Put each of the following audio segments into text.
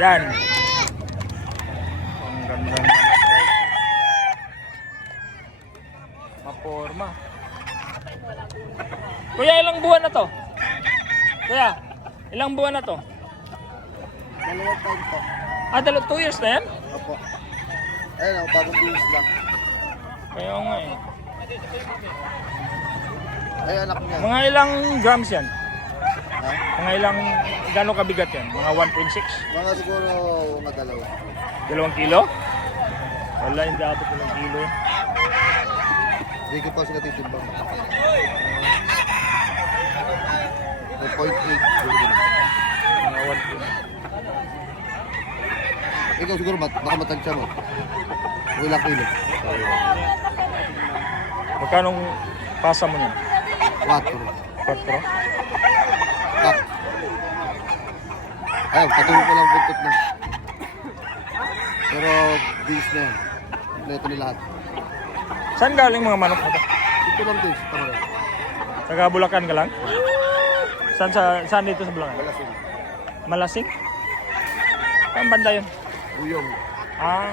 Yan. Ang ganda naman. Maporma. Kuya, ilang buwan na to? Kuya, ilang buwan na to? Dalawang taon po. 2 years na yan? Opo. Ayun ako, bagong bihis lang. Kaya nga eh. Ay, anak niya. Mga ilang grams yan? Ha? Mga ilang, gano'ng kabigat yan? Mga 1.6? Mga siguro mga dalawa. 2 kilo? Wala, hindi abot 2 kilo yan. Hindi ko pa sila titimbang. 1.8. Mga 1 kilo. Ikaw siguro baka matansya mo. O ilang kilo? Magkano pasa mo niyan? 4. 4? Tak. Ayun, patuloy ko lang buntot na. Pero bihis na yan. Kompleto ni lahat. Saan galing mga manok na to? Ito lang bihis. Tama lang. Taga Bulacan ka lang? Saan dito sa Bulacan? Wala sila. Malasing? Saan banda yun? Uyong. Ah.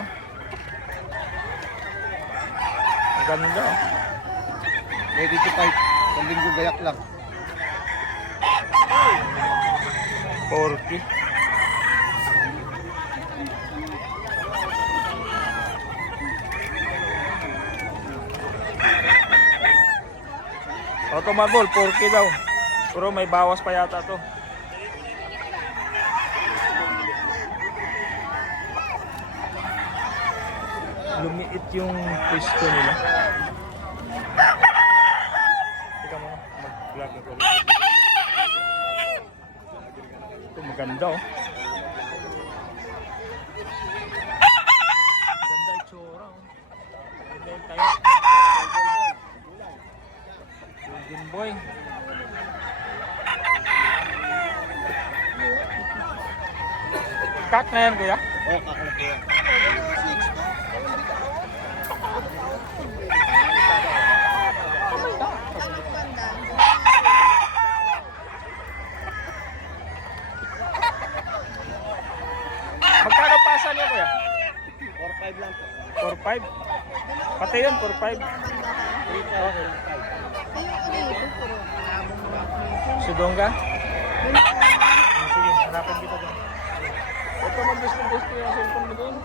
Ang ganda oh. Ready to fight. Sanding gayak lang. 40. Automagol, 4K daw. Pero may bawas pa yata to. Lumiit yung pwesto nila. Teka mo, mag-vlog ako. Ito maganda oh. Ganda yung tsura oh. Ganda yung tayo. Golden boy. Kak na yan kuya? Oo, kakalap ko yan. Magkano pasa niya kuya? 4-5 lang po. 4-5? Pati yun, 4-5. Sudong ka? Sige, harapan kita doon. Ito mag-gusto yung cellphone mo doon.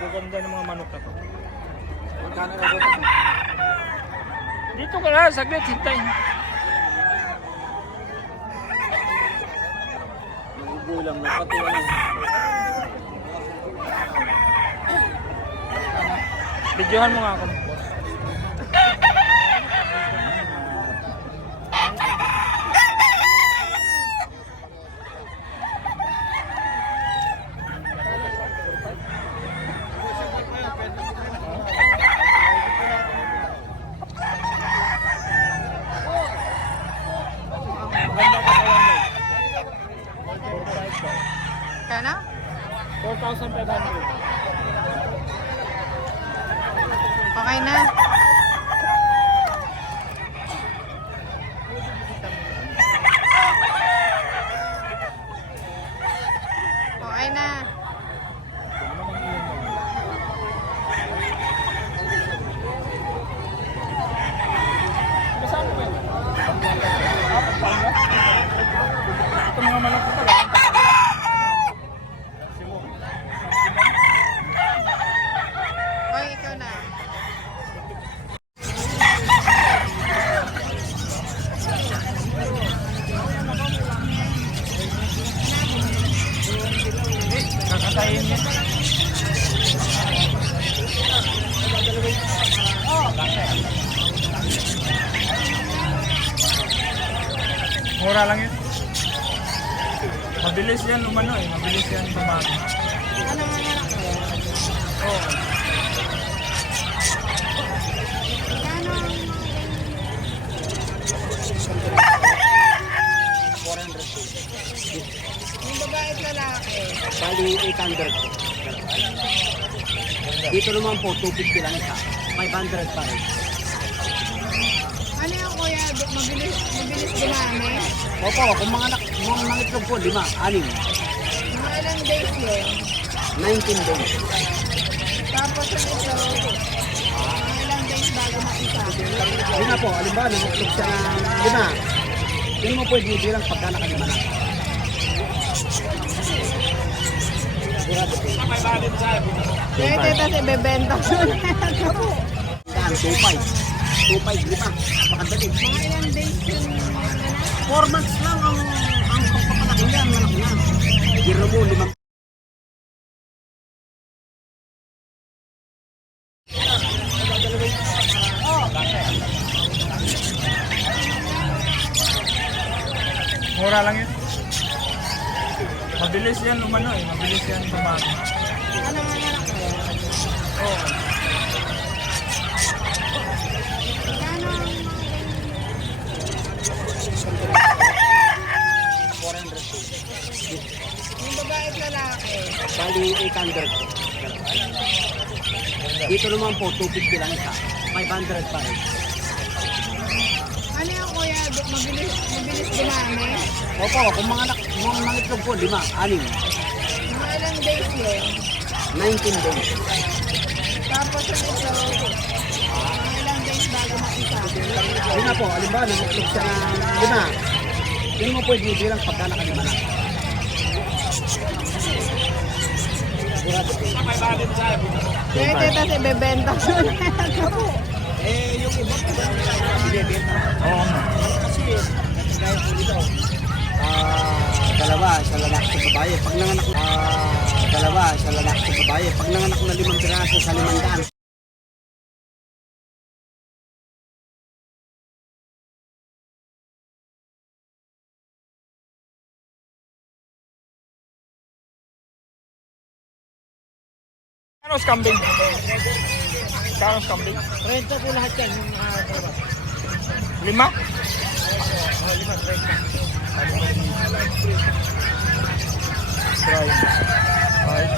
Gaganda ng mga manok na to. Magkano na ba? Dito ka na, saglit, hintay. Nagugulang na pati yan. Videohan mo nga ako. Kana? 4,500. Okay na. Okay na. Saan mo yan? Pampanga? Ito mga manok ko pala. Okay, ikaw na. Kakatayin niya. Mura lang yun. Mabilis yan umano eh. Mabilis yan tumago. Ano nga nga? Oo. Yung babae at lalaki. Bali 800. Dito naman po, 250 lang isa. 500 pa rin. Ano yung kuya? Mabilis dumami? Opo, kung mga itlog po, 5, 6. Mga ilang days yun? 19 days. Tapos yung ito, mga ilang days bago makita? Yun na po, alimbawa, nag-itlog siya ng 5. Hindi mo pwede bilang pagka nakalima na. Kaya ito kasi bebenta ko na. Daan, 2.5. 2.5, 5. Napakadali. Mga ilang days yung 4 months lang ang pagpapalaki niya, ang malaki na. Giro mo, 5. Mura lang yun. Mabilis yan lumano eh. Mabilis yan tumano. ano nga anak ko? Oo. Kano ang 400. yung babae at lalaki? Bali, 800 po. Dito naman po, 250 lang isa. 500 pa rin. Ano yung kuya? Mabilis dumami? Opo, kung mga itlog po, 5, 6. Mga ilang days yun? 19 days. Tapos yung ito, mga ilang days bago makita? Yun na po, alimbawa, nag-itlog siya ng 5. Hindi mo pwede bilang pagka nakalima na. Kaya ito kasi bebenta ko na. Eh, yung iba po, binibenta. Oo nga. Kasi, gaya po dito, dalawa sa lalaki sa babae. Pag nanganak dalawa sa lalaki sa babae. Pag nanganak na 5 piraso sa 500. Kano ang kambing? Kano ang kambing? Renta po lahat yan, yung 5? Oh, 5, renta. Try. Right.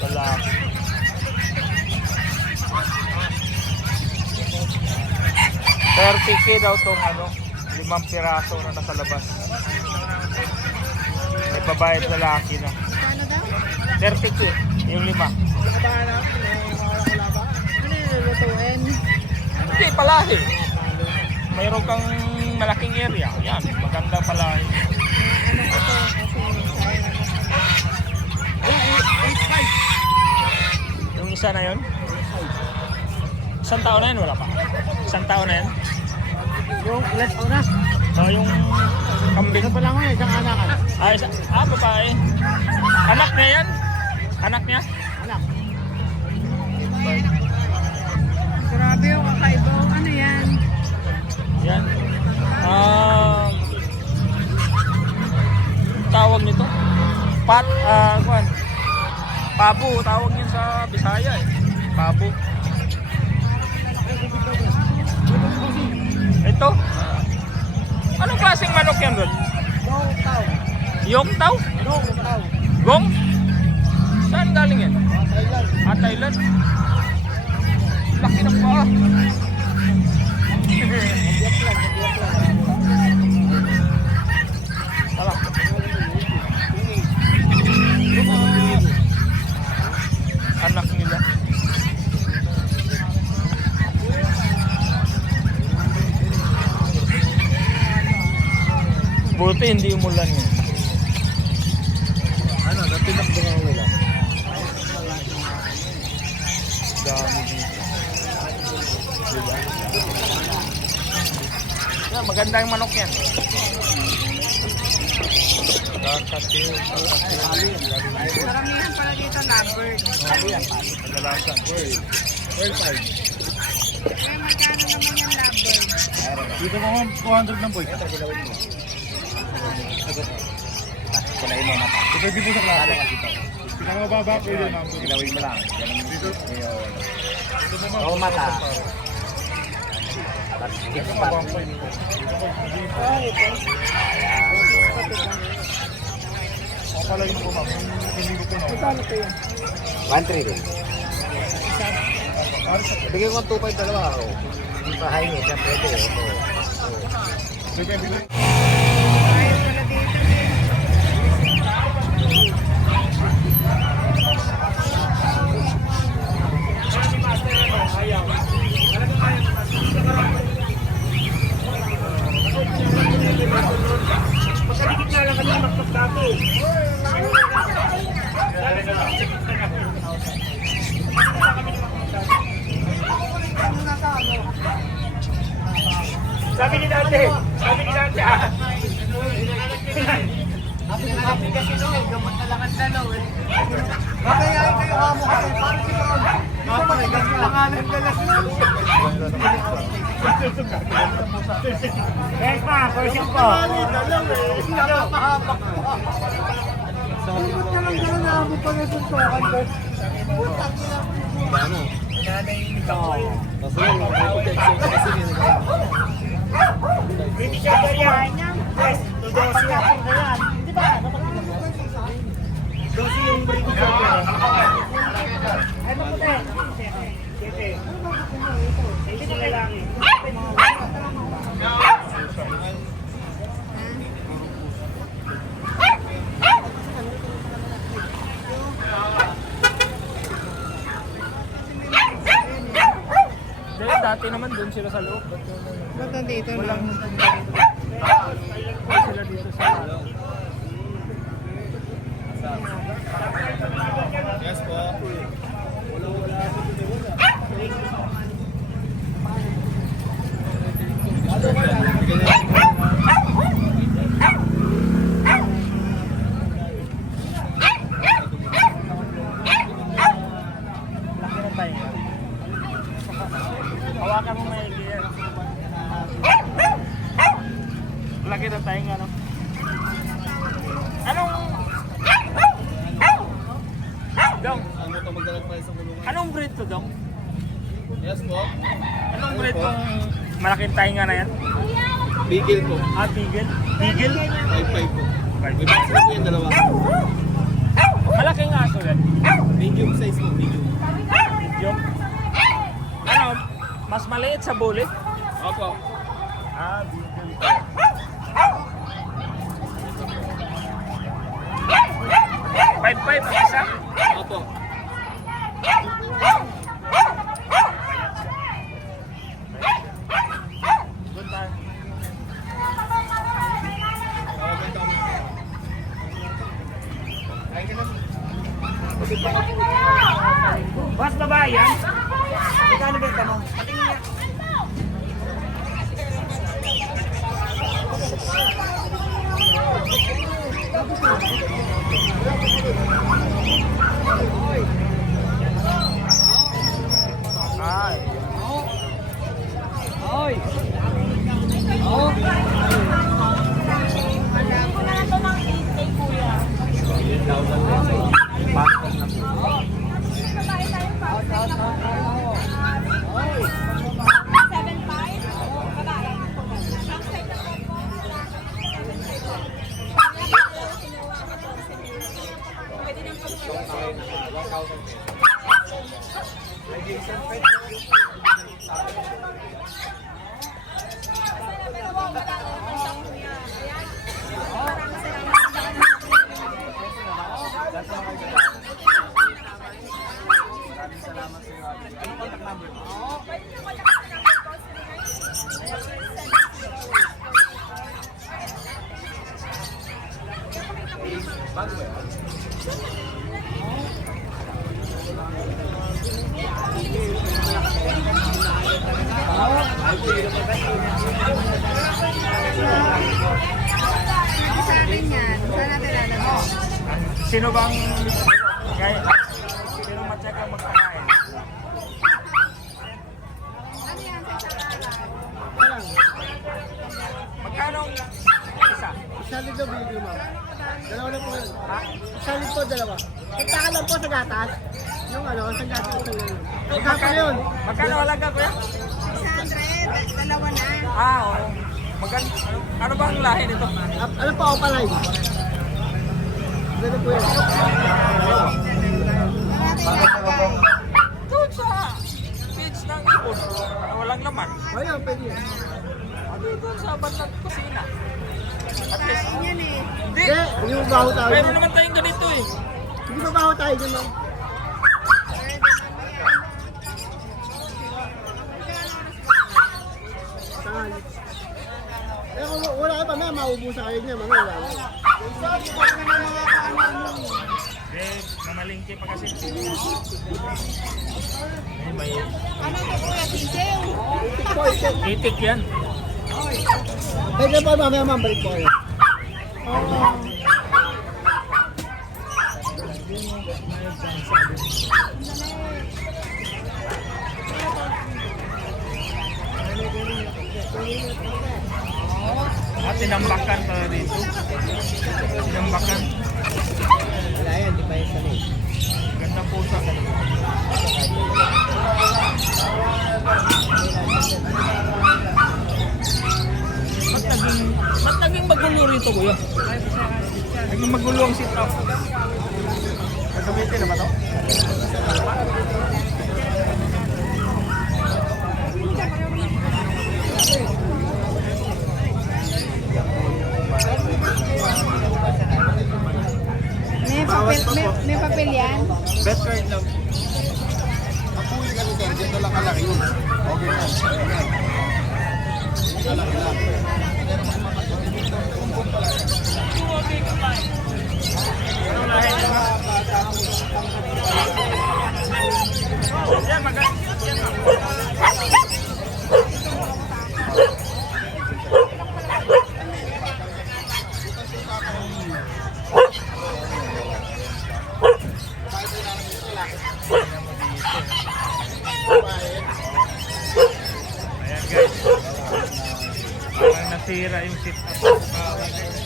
Wala. $30K daw tong 5 piraso na nasa labas. May babae at lalaki na. Kano daw? 30K, yung 5. Ano yung lulutuin? Hindi, palahi. Mayroon kang malaking area. Yan, maganda palahi. Ano ito kasi Yung isa na yun? Isang taon na yun, wala pa. Isang taon na yun. Yung ilan taon na? Yung kambing. Ito pa lang yun, isang anakan. Babae. Anak niya yan? Anak niya? Anak. grabe yung kakaiba. Ano yan? Yan. Tawag nito? Kuan. Pabo, tawag niyan sa Bisaya eh. Pabo. Ito? Anong klaseng manok yan, Rod? Yung tao. Yung tao? Yung tao. Gong? Saan galing yan? Thailand. Thailand? Laki ng paa. Wala. Anak nila. Buti hindi umulan yun. Ano, natinakbungan nila. Dami dito. Diba? Yeah, maganda yung manok yan. Kakatil. Karamihan pala dito lovebird. Kadalasan. Eh, magkano naman yung lovebird? Dito mo 200 ng boy. Kunain mo mata. Depende po sa klase. Pinakamababa po yun. Gilawin mo lang. Dito. Oo, mata. Pala yung po ma'am. Hindi ko po na. Paano ito yun? 1-3 rin. Bigyan ko 2.5 dalawa. Hindi pa high siya pwede. Bigay, bigay. Ayun pala dito eh. Sabi ni Dante ah. Yes ma, portion ko. Hindi siya ganyan. Yes, dosi ako ganyan. Hindi ba? Dosi yung brito siya. Ano po tayo? Hindi mo kailangan. Dati naman doon sila sa loob. Ba't nandito na? Sila dito sa loob. Yes po. Laki na tayo. Hawakan mo may gear. Laki na tayo nga, no? Dong, anong breed to, Dong? Yes po. Anong breed tong malaking tainga na yan? Bigil po. Ah, Beagle? Beagle? 5.5 po. May vaccine po yung dalawa. Malaking aso yan. Medium size po, medium. Yung, ano, mas maliit sa bullet? Opo. Ah, Beagle. 5.5 ang isa? Opo. Doon tayo. Mas babae yan? Magkano benta mo? Ay. Ay. Oh. Sa akin yan. Saan natin lalabas? Sino bang sino matyagang magkakain? Ano yan sa isang araw? Magkano isa? Salit daw bibili mo. Dalawa na po yun. Ha? Salit po, dalawa. Pagkaka lang po sa gatas. Yung ano, sa gatas ito yun. Pagkaka yun. Magkano halaga, kuya? 600. Dalawa na. Ah, oo. Ano ba ang lahi nito? Ano pa ako palay? Ganun po yun. Saan natin lalabas? Doon sa hapon. Walang laman. Ayun, pwede yan. Ano doon sa bandang kusina? At least, Kain yan eh. hindi. Hindi mo baho tayo. Meron naman tayong ganito eh. Hindi mo baho tayo dyan, no? Tanghali. Eh, kung wala ka pa, may maubusan kayo niya, mga wala. Mamalingki pa kasi. May Ano to kuya? Tisew. itik yan. Pwede pa, mamaya mambalik ko kayo. Tinambakan pa dito. Tinambakan. Wala yan, di pa yung sanay. Ganda pusa. Ba't naging magulo rito, kuya? Naging magulo ang sit-up. Nagamitin na ba ito? May papel yan. Bet card lang. Napuli ka nito, dito lang kalaki yun. Okay na. Kalaki lang. Yan, ayan guys. Parang nasira yung sit-up.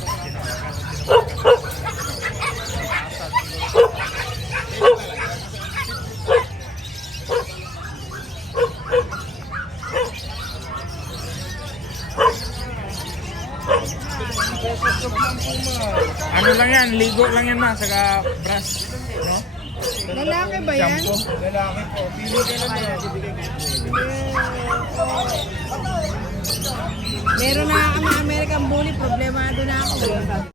Ano lang yan, ligo lang yan ma, saka brush, no? Lalaki ba yan? Shampoo. Lalaki po. Pili ka lang yan. Meron na ang American Bully, problemado na ako.